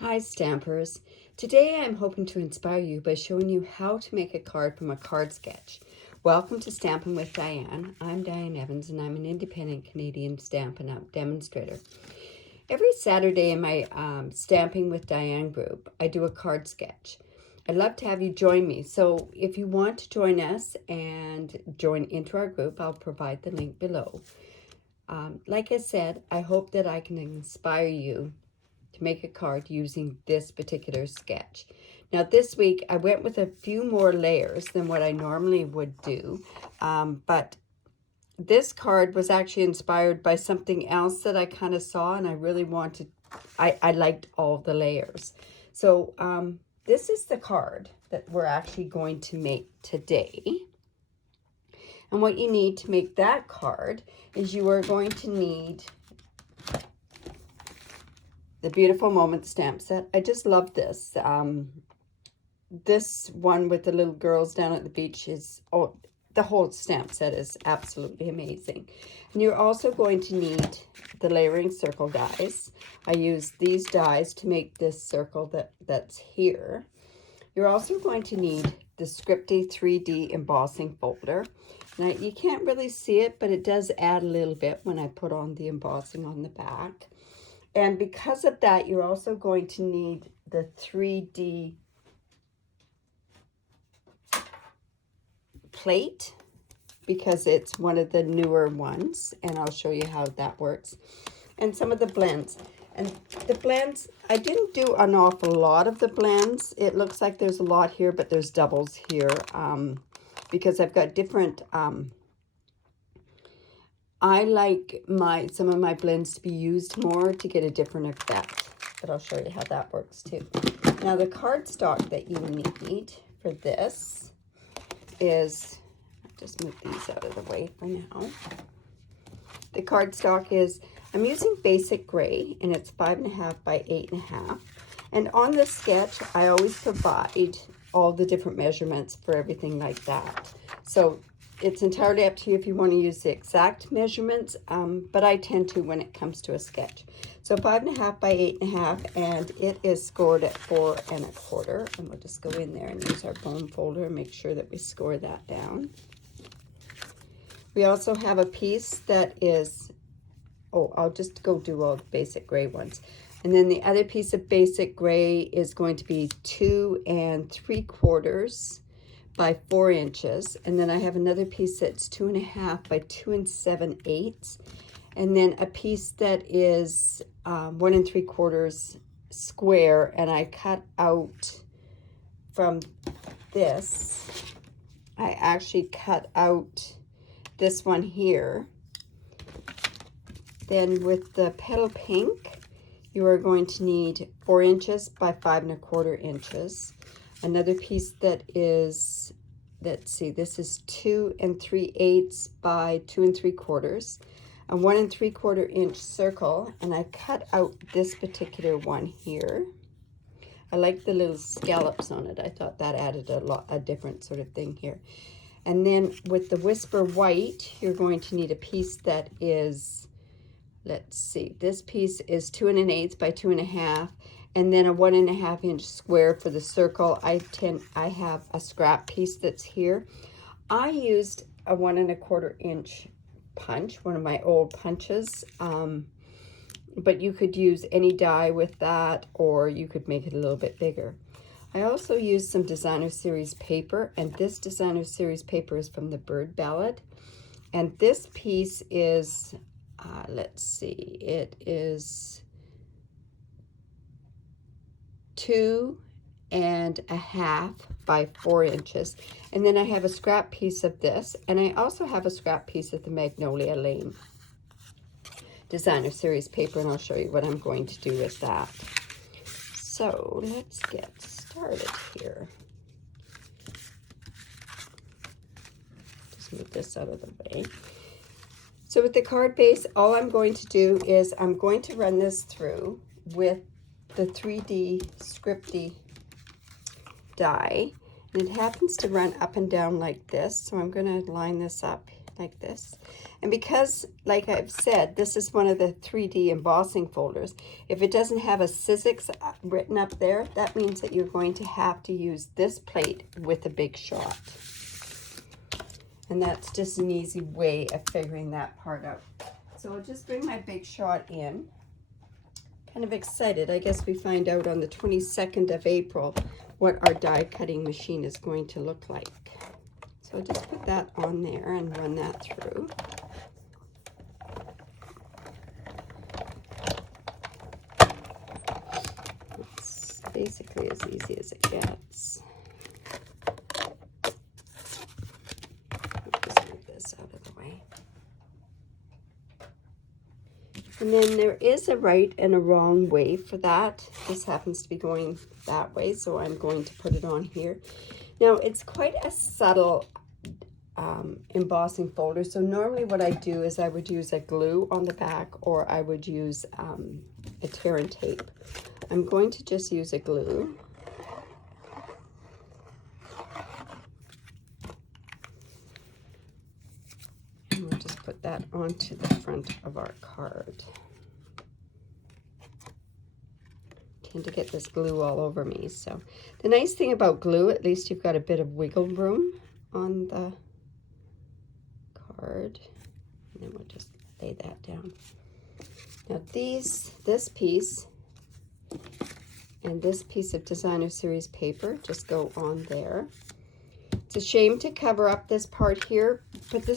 Hi Stampers! Today I'm hoping to inspire you by showing you how to make a card from a card sketch. Welcome to Stampin' with Diane. I'm Diane Evans and I'm an independent Canadian Stampin' Up Demonstrator. Every Saturday in my Stamping with Diane group, I do a card sketch. I'd love to have you join me. So if you want to join us and join into our group, I'll provide the link below. Like I said, I hope that I can inspire you to make a card using this particular sketch. Now this week I went with a few more layers than what I normally would do, but this card was actually inspired by something else that I kind of saw, and I really wanted, I liked all the layers. So this is the card that we're actually going to make today. And what you need to make that card is you are going to need the Beautiful Moments stamp set. I just love this. This one with the little girls down at the beach is, oh, the whole stamp set is absolutely amazing. And you're also going to need the layering circle dies. I use these dies to make this circle that's here. You're also going to need the Scripty 3D embossing folder. Now you can't really see it, but it does add a little bit when I put on the embossing on the back. And because of that, you're also going to need the 3D plate, because it's one of the newer ones, and I'll show you how that works. And some of the blends. And the blends, I didn't do an awful lot of the blends. It looks like there's a lot here, but there's doubles here, because I've got different... I like some of my blends to be used more to get a different effect, but I'll show you how that works too. Now the cardstock that you need for this is, I'll just move these out of the way for now. The cardstock is, I'm using basic gray, and it's 5.5 by 8.5. And on this sketch, I always provide all the different measurements for everything like that. So it's entirely up to you if you want to use the exact measurements, but I tend to when it comes to a sketch. So 5.5 by 8.5, and it is scored at 4 1/4. And we'll just go in there and use our bone folder and make sure that we score that down. We also have a piece that is, oh, I'll just go do all the basic gray ones. And then the other piece of basic gray is going to be 2 3/4 by 4 inches, and then I have another piece that's 2.5 by 2 7/8, and then a piece that is 1 3/4 square, and I cut out from this. I actually cut out this one here. Then with the petal pink, you are going to need 4 inches by 5 1/4 inches. Another piece that is, let's see, this is 2 3/8 by 2 3/4, a 1 3/4 inch circle, and I cut out this particular one here. I like the little scallops on it. I thought that added a different sort of thing here. And then with the Whisper White, you're going to need a piece that is, let's see, this piece is 2 1/8 by 2.5. And then a 1 1/2 inch square for the circle. I have a scrap piece that's here. I used a 1 1/4 inch punch, one of my old punches, but you could use any die with that, or you could make it a little bit bigger. I also used some designer series paper, and this designer series paper is from the Bird Ballad. And this piece is, let's see, it is 2 1/2 by 4 inches. And then I have a scrap piece of this, and I also have a scrap piece of the Magnolia Lane designer series paper, and I'll show you what I'm going to do with that. So let's get started here. Just move this out of the way. So with the card base, all I'm going to do is I'm going to run this through with the 3D Scripty die, and it happens to run up and down like this, so I'm going to line this up like this. And because, like I've said, this is one of the 3D embossing folders, if it doesn't have a Sizzix written up there, that means that you're going to have to use this plate with a big shot. And that's just an easy way of figuring that part out. So I'll just bring my big shot in. Kind of excited. I guess we find out on the 22nd of April what our die cutting machine is going to look like. So I'll just put that on there and run that through. It's basically as easy as it gets. Just move this out of the way. And then there is a right and a wrong way for that. This happens to be going that way, so I'm going to put it on here. Now, it's quite a subtle embossing folder, so normally what I do is I would use a glue on the back, or I would use a tear and tape. I'm going to just use a glue. And we'll just put that onto the front of our card. I tend to get this glue all over me. So the nice thing about glue, at least you've got a bit of wiggle room on the card. And then we'll just lay that down. Now this piece and this piece of designer series paper just go on there. It's a shame to cover up this part here, but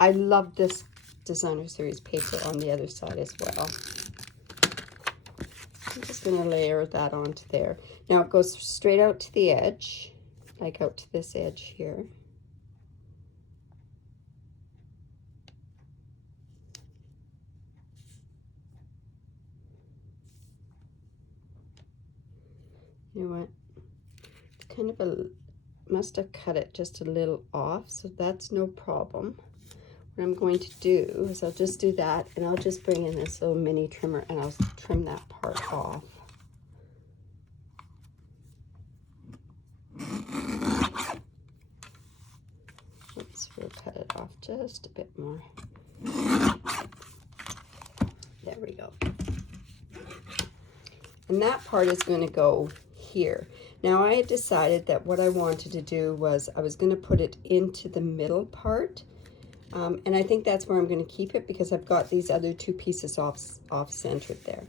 I love this designer series paper on the other side as well. I'm just going to layer that onto there. Now it goes straight out to the edge, like out to this edge here. You know what? It's kind of must have cut it just a little off, so that's no problem. What I'm going to do is I'll just do that, and I'll just bring in this little mini trimmer and I'll trim that part off. Oops, we'll cut it off just a bit more. There we go. And that part is going to go here. Now I had decided that what I wanted to do was I was going to put it into the middle part. And I think that's where I'm going to keep it because I've got these other two pieces off-centered there.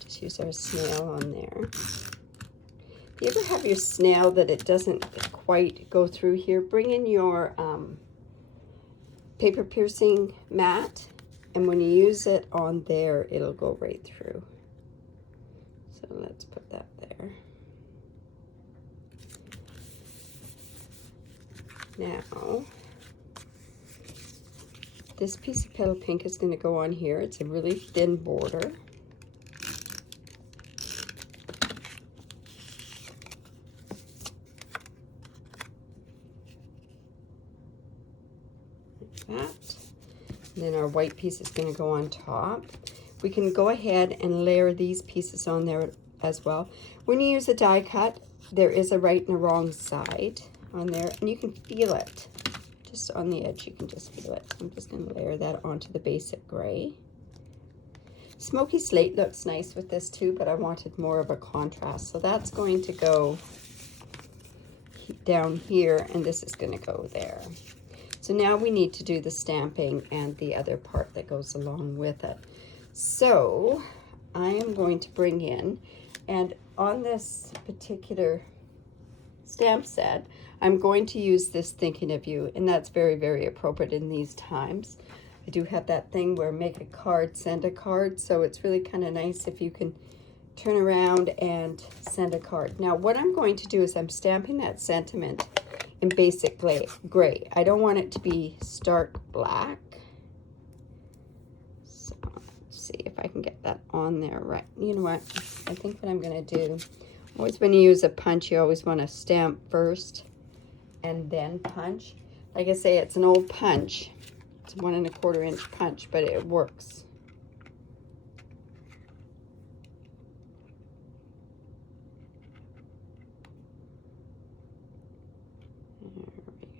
Just use our snail on there. If you ever have your snail that it doesn't quite go through here, bring in your paper piercing mat, and when you use it on there, it'll go right through. So let's put that there. Now, this piece of petal pink is going to go on here. It's a really thin border. Like that. And then our white piece is going to go on top. We can go ahead and layer these pieces on there as well. When you use a die cut, there is a right and a wrong side on there, and you can feel it. Just on the edge, you can just feel it. I'm just going to layer that onto the basic gray. Smoky slate looks nice with this too, but I wanted more of a contrast. So that's going to go down here, and this is going to go there. So now we need to do the stamping and the other part that goes along with it. So I am going to bring in, and on this particular stamp set, I'm going to use this Thinking of You, and that's very, very appropriate in these times. I do have that thing where make a card, send a card, so it's really kind of nice if you can turn around and send a card. Now, what I'm going to do is I'm stamping that sentiment in basic gray. I don't want it to be stark black. So let's see if I can get that on there right. You know what? I think what I'm going to do, always when you use a punch, you always want to stamp first and then punch. Like I say, it's an old punch. It's 1 1/4 inch punch, but it works. There we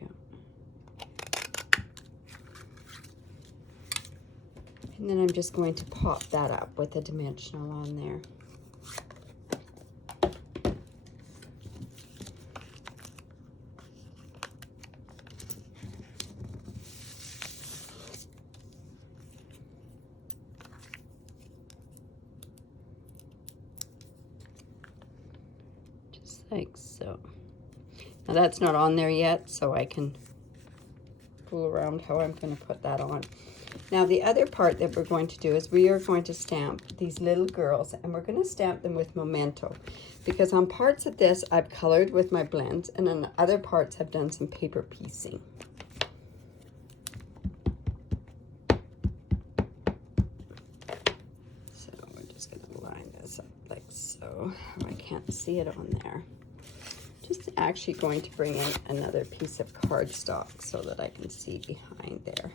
go. And then I'm just going to pop that up with a dimensional on there. Just like so. Now that's not on there yet, so I can fool around how I'm going to put that on. Now the other part that we're going to do is we are going to stamp these little girls, and we're going to stamp them with Memento, because on parts of this I've colored with my blends, and on the other parts I've done some paper piecing. So we're just going to line this up like so. I can't see it on there. Just actually going to bring in another piece of cardstock so that I can see behind there.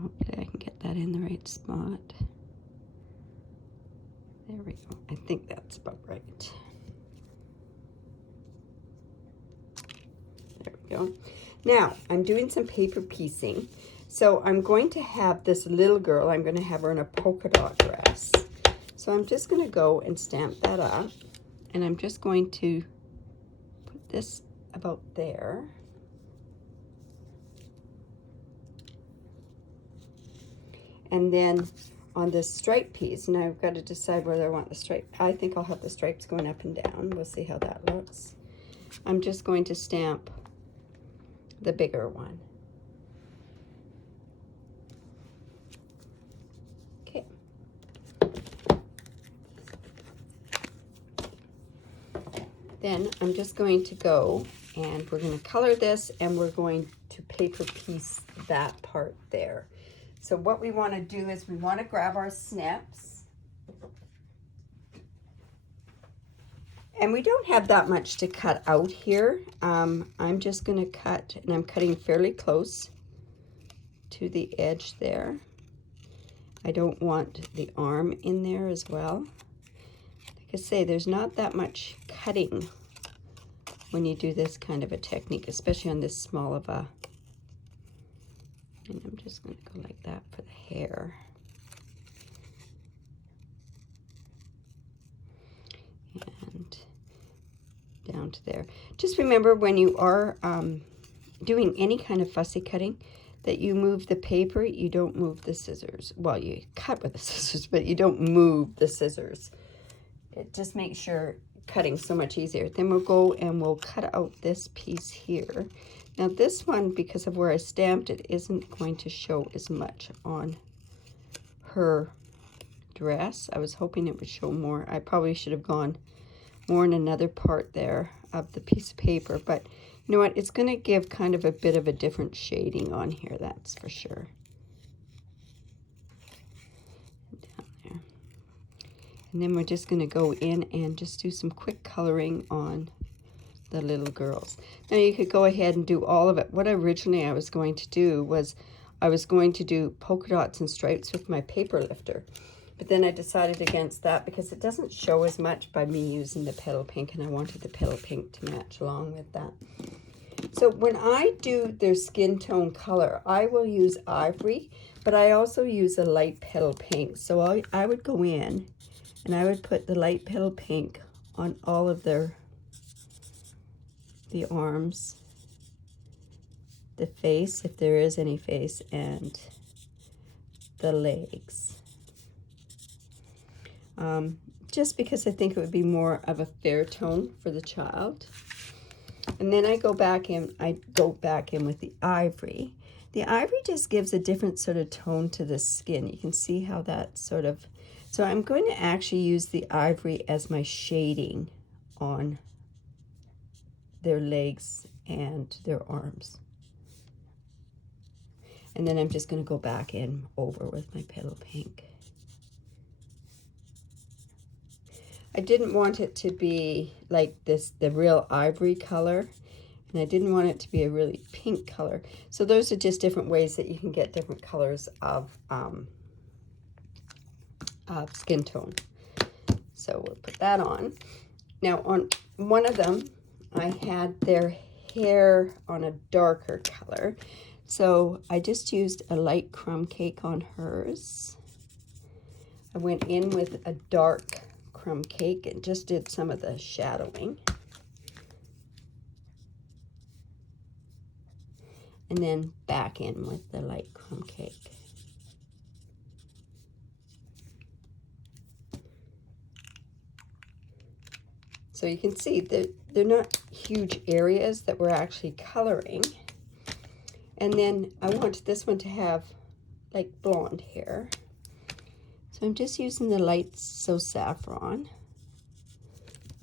Hopefully I can get that in the right spot. There we go. I think that's about right. There we go. Now I'm doing some paper piecing. So I'm going to have this little girl, I'm going to have her in a polka dot dress. So I'm just going to go and stamp that up, and I'm just going to put this about there. And then on this stripe piece, and I've got to decide whether I want the stripe. I think I'll have the stripes going up and down. We'll see how that looks. I'm just going to stamp the bigger one. Okay. Then I'm just going to go and we're going to color this, and we're going to paper piece that part there. So what we want to do is we want to grab our snips. And we don't have that much to cut out here. I'm just going to cut, and I'm cutting fairly close to the edge there. I don't want the arm in there as well. Like I say, there's not that much cutting when you do this kind of a technique, especially on this small of a, and I'm just going to go like that for the hair. And down to there. Just remember when you are doing any kind of fussy cutting that you move the paper, you don't move the scissors. Well, you cut with the scissors, but you don't move the scissors. It just makes your cutting so much easier. Then we'll go and we'll cut out this piece here. Now this one, because of where I stamped it, isn't going to show as much on her dress. I was hoping it would show more. I probably should have gone more in another part there of the piece of paper, but you know what? It's going to give kind of a bit of a different shading on here, that's for sure. Down there. And then we're just going to go in and just do some quick coloring on the little girls. Now you could go ahead and do all of it. What originally I was going to do was I was going to do polka dots and stripes with my paper lifter. But then I decided against that because it doesn't show as much by me using the petal pink, and I wanted the petal pink to match along with that. So when I do their skin tone color, I will use ivory, but I also use a light petal pink. So I would go in and I would put the light petal pink on all of the arms, the face, if there is any face, and the legs. Just because I think it would be more of a fair tone for the child. And then I go back in with the ivory. The ivory just gives a different sort of tone to the skin. You can see how that sort of, so I'm going to actually use the ivory as my shading on their legs and their arms. And then I'm just going to go back in over with my petal pink. I didn't want it to be like this, the real ivory color, and I didn't want it to be a really pink color. So those are just different ways that you can get different colors of skin tone. So we'll put that on. Now on one of them, I had their hair on a darker color. So I just used a light crumb cake on hers. I went in with a dark crumb cake and just did some of the shadowing. And then back in with the light crumb cake. So you can see that they're not huge areas that we're actually coloring. And then I want this one to have like blonde hair. So I'm just using the light So Saffron.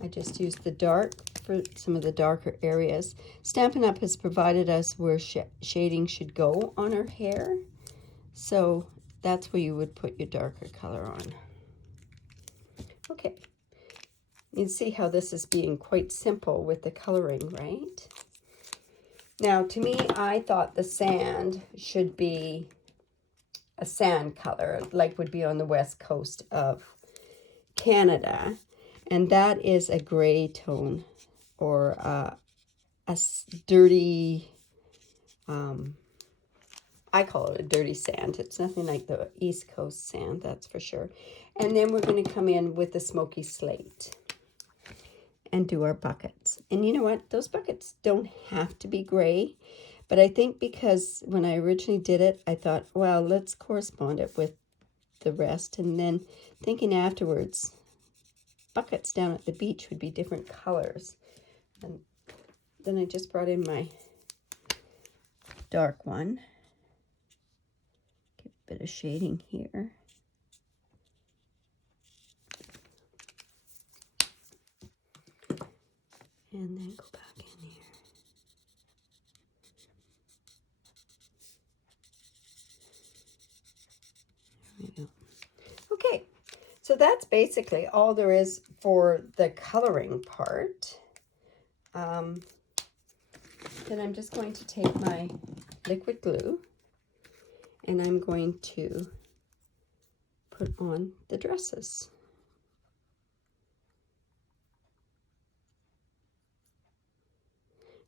I just used the dark for some of the darker areas. Stampin' Up has provided us where shading should go on our hair. So that's where you would put your darker color on. Okay. You can see how this is being quite simple with the coloring, right? Now, to me, I thought the sand should be a sand color, like would be on the west coast of Canada. And that is a gray tone, or a dirty, I call it a dirty sand. It's nothing like the East Coast sand, that's for sure. And then we're going to come in with the smoky slate and do our buckets. And you know what? Those buckets don't have to be gray, but I think because when I originally did it, I thought, well, let's correspond it with the rest. And then thinking afterwards, buckets down at the beach would be different colors. And then I just brought in my dark one. Give a bit of shading here. And then go back in here. There we go. Okay, so that's basically all there is for the coloring part. Then I'm just going to take my liquid glue and I'm going to put on the dresses.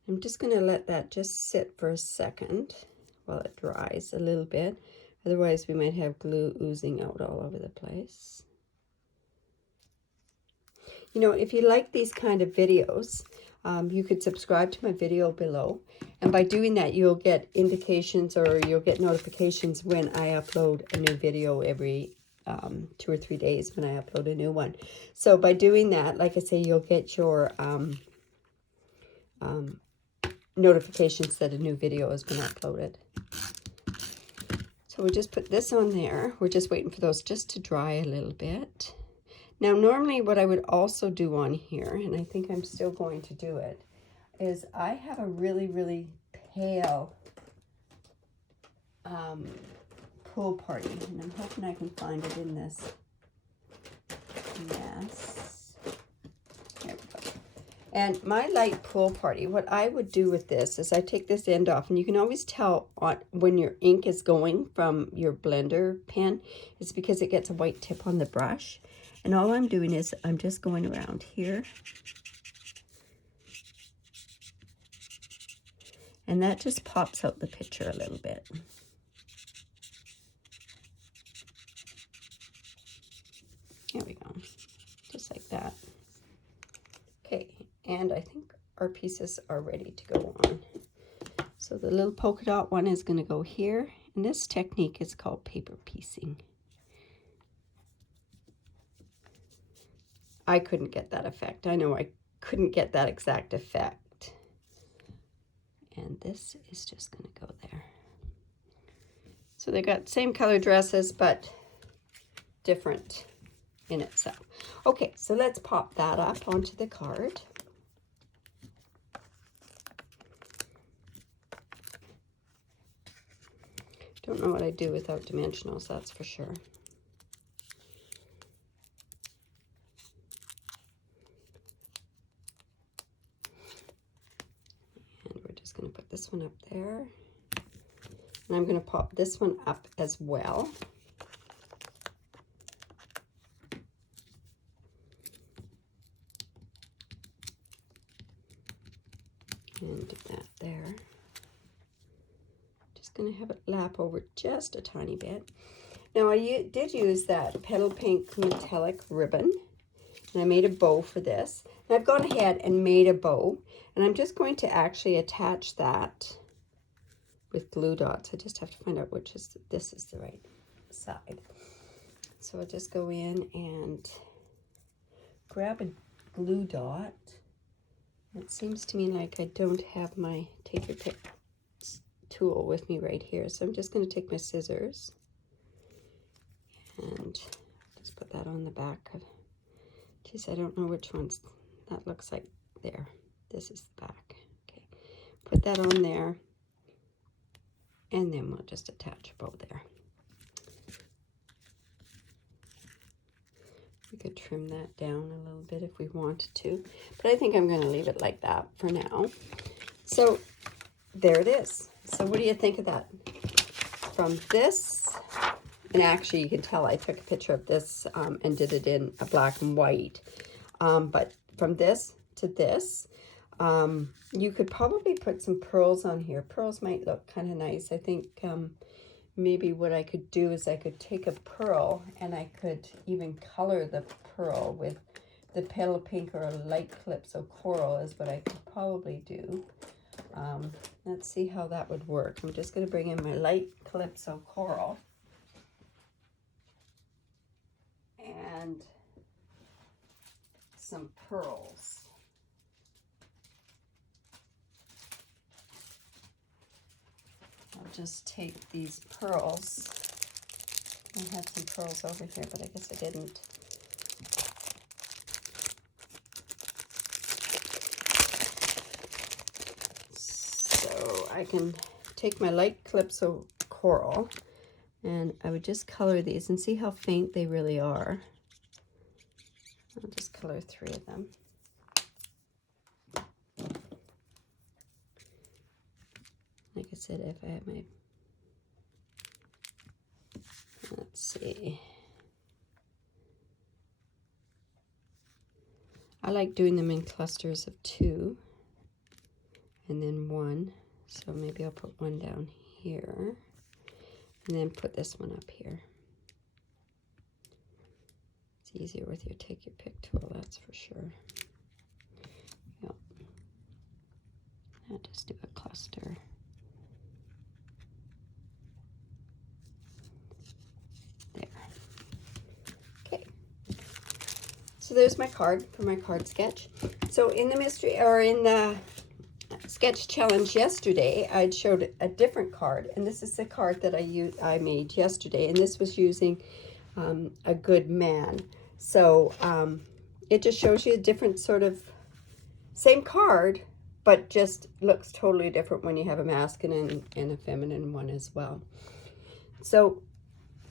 I'm just going to let that just sit for a second while it dries a little bit. Otherwise, we might have glue oozing out all over the place. You know, if you like these kind of videos, you could subscribe to my video below. And by doing that, you'll get indications or you'll get notifications when I upload a new video every 2 or 3 days when I upload a new one. So by doing that, like I say, you'll get your notifications that a new video has been uploaded. So we'll just put this on there. We're just waiting for those just to dry a little bit. Now, normally what I would also do on here, and I think I'm still going to do it, is I have a really, really pale pool party. And I'm hoping I can find it in this mess. There we go. And my light pool party, what I would do with this is I take this end off, and you can always tell when your ink is going from your blender pen, it's because it gets a white tip on the brush. And all I'm doing is I'm just going around here. And that just pops out the picture a little bit. There we go. Just like that. Okay, and I think our pieces are ready to go on. So the little polka dot one is going to go here. And this technique is called paper piecing. I couldn't get that effect. I know I couldn't get that exact effect. And this is just going to go there. So they got same color dresses, but different in itself. Okay, so let's pop that up onto the card. Don't know what I'd do without dimensionals, that's for sure. Going to put this one up there, and I'm going to pop this one up as well. And do that there. Just going to have it lap over just a tiny bit. Now I did use that Petal Pink metallic ribbon, and I made a bow for this. And I've gone ahead and made a bow, and I'm just going to actually attach that with glue dots. I just have to find out which is, this is the right side. So I'll just go in and grab a glue dot. It seems to me like I don't have my take your pick tool with me right here. So I'm just going to take my scissors and just put that on the back of, geez, I don't know which ones that looks like. There, this is the back. Okay, put that on there, and then we'll just attach a bow there. We could trim that down a little bit if we wanted to, but I think I'm going to leave it like that for now. So there it is. So what do you think of that? From this, and actually you can tell I took a picture of this and did it in a black and white, but from this to this, you could probably put some pearls on here. Pearls might look kind of nice. I think maybe what I could do is I could take a pearl and I could even color the pearl with the Petal Pink or a light Calypso coral is what I could probably do. Let's see how that would work. I'm just going to bring in my light Calypso coral and some pearls. I'll just take these pearls. I had some pearls over here, but I guess I didn't. So I can take my light Calypso coral and I would just color these and see how faint they really are. I'll just color 3 of them. Like I said, if I have my, let's see. I like doing them in clusters of 2 and then 1. So maybe I'll put 1 down here and then put this one up here. It's easier with your take your pick tool, that's for sure. Yep. I'll just do a cluster. There. Okay. So there's my card for my card sketch. So in the mystery, or in the sketch challenge yesterday, I'd showed a different card, and this is the card that I made yesterday, and this was using a good man. So it just shows you a different sort of same card, but just looks totally different when you have a masculine and a feminine one as well. So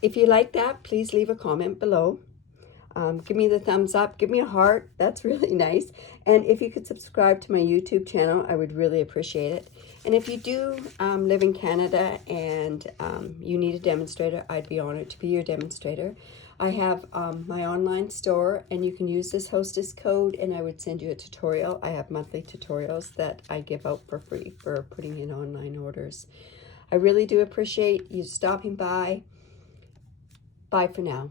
if you like that, please leave a comment below. Give me the thumbs up, give me a heart, that's really nice. And if you could subscribe to my YouTube channel, I would really appreciate it. And if you do live in Canada and you need a demonstrator, I'd be honored to be your demonstrator. I have my online store, and you can use this hostess code and I would send you a tutorial. I have monthly tutorials that I give out for free for putting in online orders. I really do appreciate you stopping by. Bye for now.